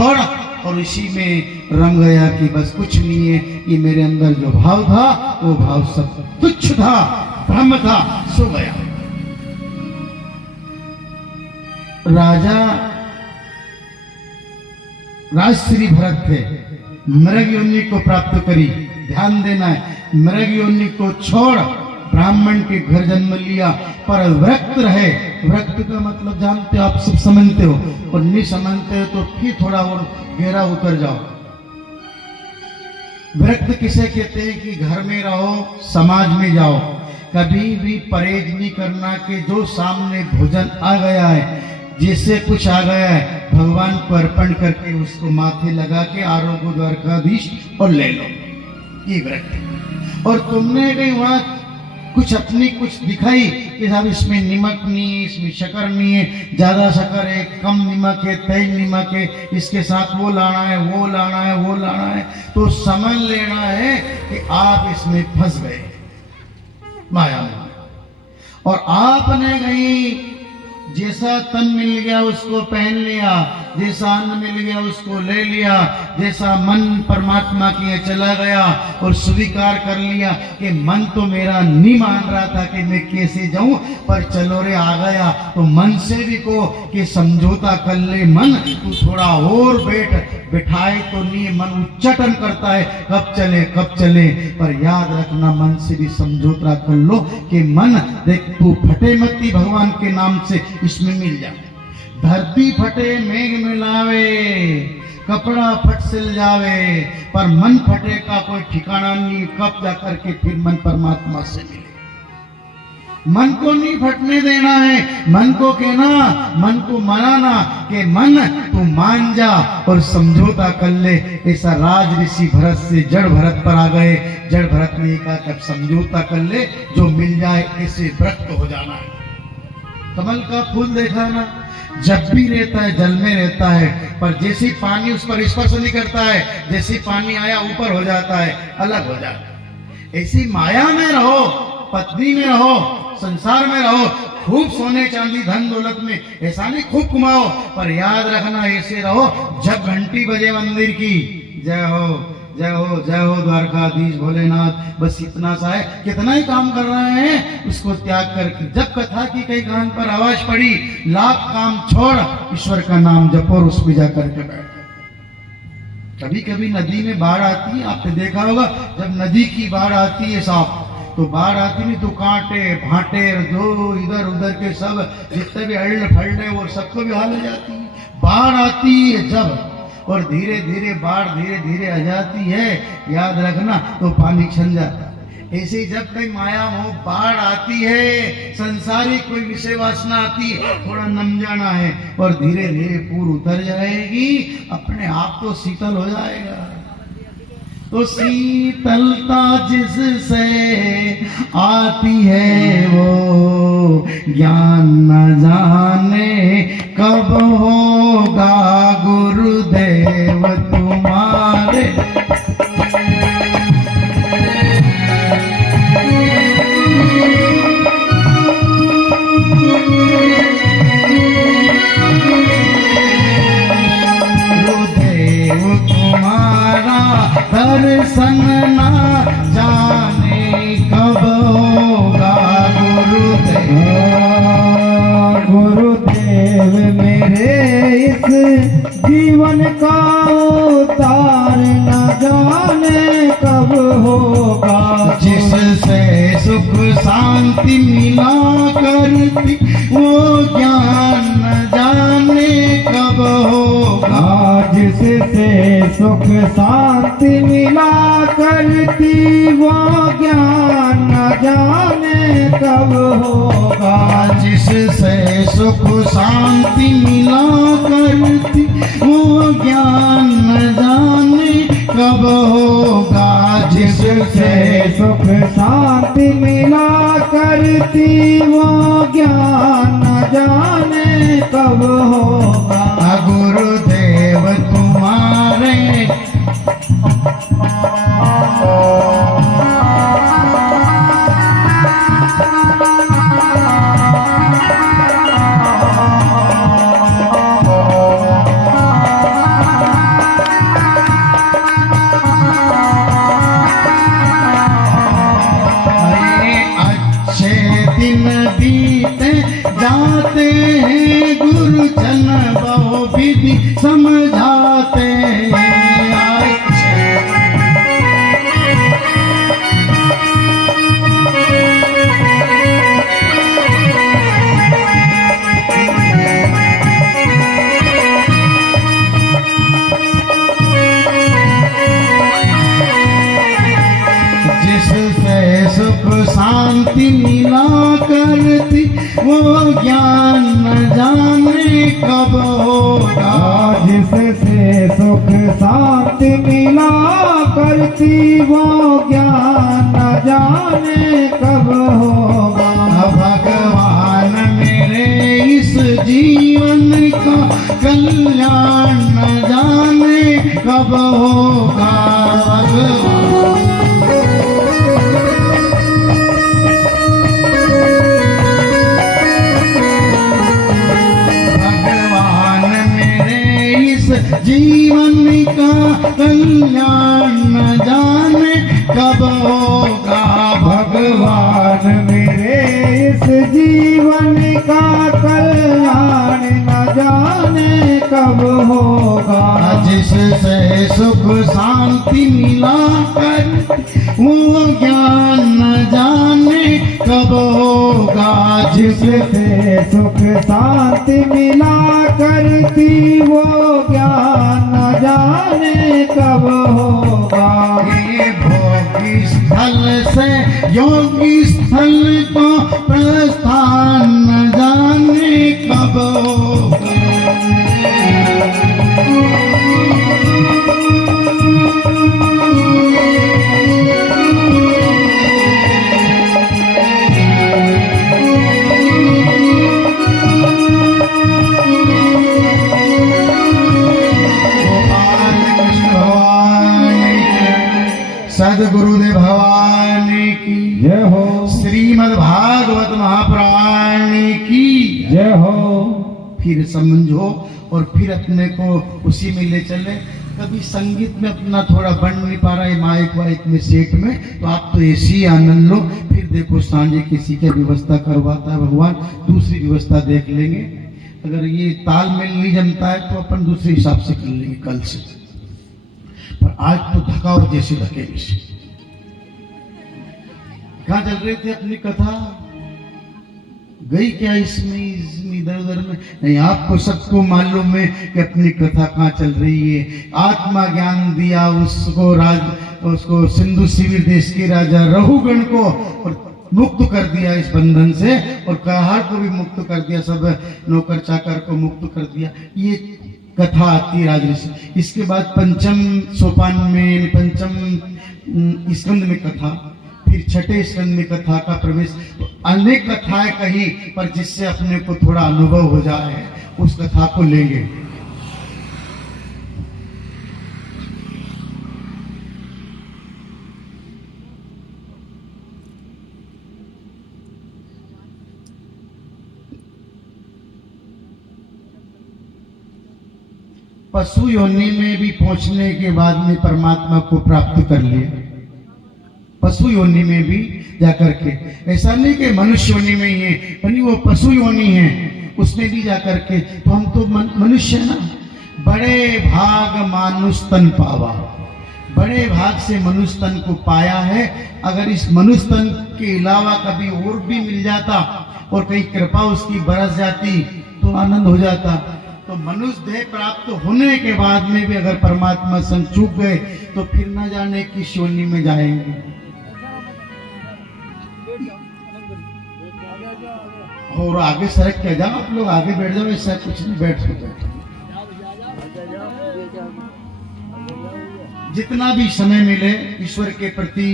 छोड़ा और इसी में रम गया कि बस कुछ नहीं है, ये मेरे अंदर जो भाव था वो भाव सब तुच्छ था, भ्रम था, सो गया। राजा राजश्री भरत थे, मृग योनि को प्राप्त करी। ध्यान देना है, मृग योनि को छोड़ ब्राह्मण के घर जन्म लिया, पर व्रक्त रहे। व्रक्त का मतलब जानते हो, आप सब समझते हो, और नहीं समझते हो तो फिर थोड़ा और गहरा उतर जाओ। व्रक्त किसे कहते हैं कि घर में रहो, समाज में जाओ, कभी भी परहेज नहीं करना कि जो सामने भोजन आ गया है, जिससे कुछ आ गया है, भगवान को अर्पण करके उसको माथे लगा के आरोग्य द्वारकाधीश और ले लो, ये व्रत है। और तुमने कहीं वहां कुछ अपनी कुछ दिखाई कि साहब इसमें नमक नहीं है, इसमें शक्कर नहीं है, ज्यादा शक्कर है, कम नमक है, तेज नमक है, इसके साथ वो लाना है, वो लाना है, वो लाना है, तो समझ लेना है कि आप इसमें फंस गए माया में। और आपने कहीं जैसा तन मिल गया उसको पहन लिया, जैसा अन्न मिल गया उसको ले लिया, जैसा मन परमात्मा के चला गया और स्वीकार कर लिया कि मन तो मेरा नहीं मान रहा था कि मैं कैसे जाऊं, पर चलो रे आ गया, तो मन से भी को कि समझौता कर ले, मन तू थोड़ा और बिठाए तो नहीं, मन उच्चाटन करता है कब चले कब चले, पर याद रखना मन से भी समझौता कर लो कि मन देख तू फटे मती भगवान के नाम से इसमें मिल जा। धरती फटे मेघ मिलावे, कपड़ा फट सिल जावे, पर मन फटे का कोई ठिकाना नहीं, कब जाकर के फिर मन परमात्मा से मिले। मन को नहीं फटने देना है, मन को कहना, मन को मनाना कि मन तू मान जा और समझौता कर ले। ऐसा राज ऋषि भरत से जड़ भरत पर आ गए। जड़ भरत ने कहा कि अब समझौता कर ले, जो मिल जाए ऐसे व्रत हो जाना है। कमल का फूल देखा ना, जब भी रहता है जल में रहता है, पर जैसे पानी उस पर स्पर्श नहीं करता है, जैसे पानी आया ऊपर हो जाता है, अलग हो जाता है। ऐसी माया में रहो, पत्नी में रहो, संसार में रहो, खूब सोने चांदी धन दौलत में, ऐसा नहीं खूब कमाओ, पर याद रखना ऐसे रहो जब घंटी बजे मंदिर की जय हो जय हो जय हो द्वारकाधीश भोलेनाथ, बस इतना सा है। कितना ही काम कर रहे हैं उसको त्याग करके, जब कथा की कई कान पर आवाज पड़ी, लाख काम छोड़ ईश्वर का नाम जपो और उसमें जाकर के बैठ। कभी कभी नदी में बाढ़ आती है, आपने देखा होगा, जब नदी की बाढ़ आती है साहब, तो बाढ़ आती नहीं तो कांटे भांटे जो इधर उधर के सब जितने भी अल्ड फल्ड है वो सबको भी हाल हो जाती है। बाढ़ आती है जब, और धीरे धीरे बाढ़ धीरे धीरे आ जाती है, याद रखना तो पानी छन जाता है। ऐसे जब कहीं माया मोह बाढ़ आती है, संसारिक कोई विषय वासना आती है, थोड़ा नम जाना है और धीरे धीरे पूर उतर जाएगी, अपने आप तो शीतल हो जाएगा। तो शीतलता जिससे आती है वो ज्ञान न जाने कब होगा गुरुदेव तुम्हारे। गुरुदेव तुम्हारा दर्शन ना जाने कब होगा गुरुदेव। गुरुदेव मेरे इस जीवन का उतार न जाने कब होगा, जिससे सुख शांति मिला करती वो ज्ञान न जाने कब होगा, जिससे सुख शांति मिला करती वो ज्ञान न जाने कब होगा, जिससे सुख शांति मिला करती वो ज्ञान न जाने कब होगा, जिससे सुख शांति मिला करती वो ज्ञान न जाने कब होगा। गुरुदेव तुम्हारे समझाते सुख शांति मिला करती वो ज्ञान न जाने कब होगा। जिससे सुख शांति मिला करती वो ज्ञान न जाने कब होगा। भगवान मेरे इस जीवन का कल्याण न जाने कब होगा। जीवन का कल्याण न जाने कब होगा। भगवान मेरे इस जीवन का कल्याण न जाने कब होगा। जिससे सुख शांति मिला कर वो ज्ञान न जाने कब होगा। जिससे सुख शांति मिला करती वो ज्ञान न जाने कब होगा। ये भोगी स्थल से योगी स्थल को प्रस्थान न जाने कब होगा। सदगुरुदेव भगवान की जय हो। श्रीमद् भागवत महापुराण की जय हो। फिर समझो और फिर अपने को उसी में ले चले। कभी संगीत में अपना थोड़ा बन नहीं पा रहा है माइक वाइक में सेट में, तो आप तो ऐसी आनंद लो। फिर देखो सांझे किसी की व्यवस्था करवाता है भगवान, दूसरी व्यवस्था देख लेंगे। अगर ये तालमेल नहीं जमता है तो अपन दूसरे हिसाब से कर लेंगे कल से। पर आज तो धकाओ जैसे धके से। कहाँ चल रहे थे अपनी कथा? गई क्या इसमें इधर उधर में? नहीं, आपको सबको मालूम है कि अपनी कथा कहाँ चल रही है। आत्मा ज्ञान दिया उसको सिंधु शिविर देश के राजा रघुगण को, और मुक्त कर दिया इस बंधन से, और कहार को भी मुक्त कर दिया, सब नौकर चाकर को मुक्त कर दिया। ये कथा आती राजऋषि। इसके बाद पंचम सोपान में, पंचम स्कंद में कथा, फिर छठे स्कंद में कथा का प्रवेश। तो अनेक कथाएं कही, पर जिससे अपने को थोड़ा अनुभव हो जाए उस कथा को लेंगे। पशु योनि में भी पहुंचने के बाद में परमात्मा को प्राप्त कर लिया। पशु योनि में भी जाकर के, ऐसा नहीं कि मनुष्य योनि में ही है, यानी वो पशु योनि है, उसमें भी जाकर के। तो हम तो मनुष्य ना, बड़े भाग मानुष तन पावा, बड़े भाग से मनुष्य तन को पाया है। अगर इस मनुष्य तन के अलावा कभी और भी मिल जाता और कहीं कृपा उसकी बरस जाती तो आनंद हो जाता। तो मनुष्य देह प्राप्त होने के बाद में भी अगर परमात्मा संग चूक गए तो फिर न जाने किस योनि में जाएंगे। और आगे सरक क्या जाओ, आप लोग आगे बैठ जाओ, ऐसा कुछ नहीं, बैठ सकते। जितना भी समय मिले ईश्वर के प्रति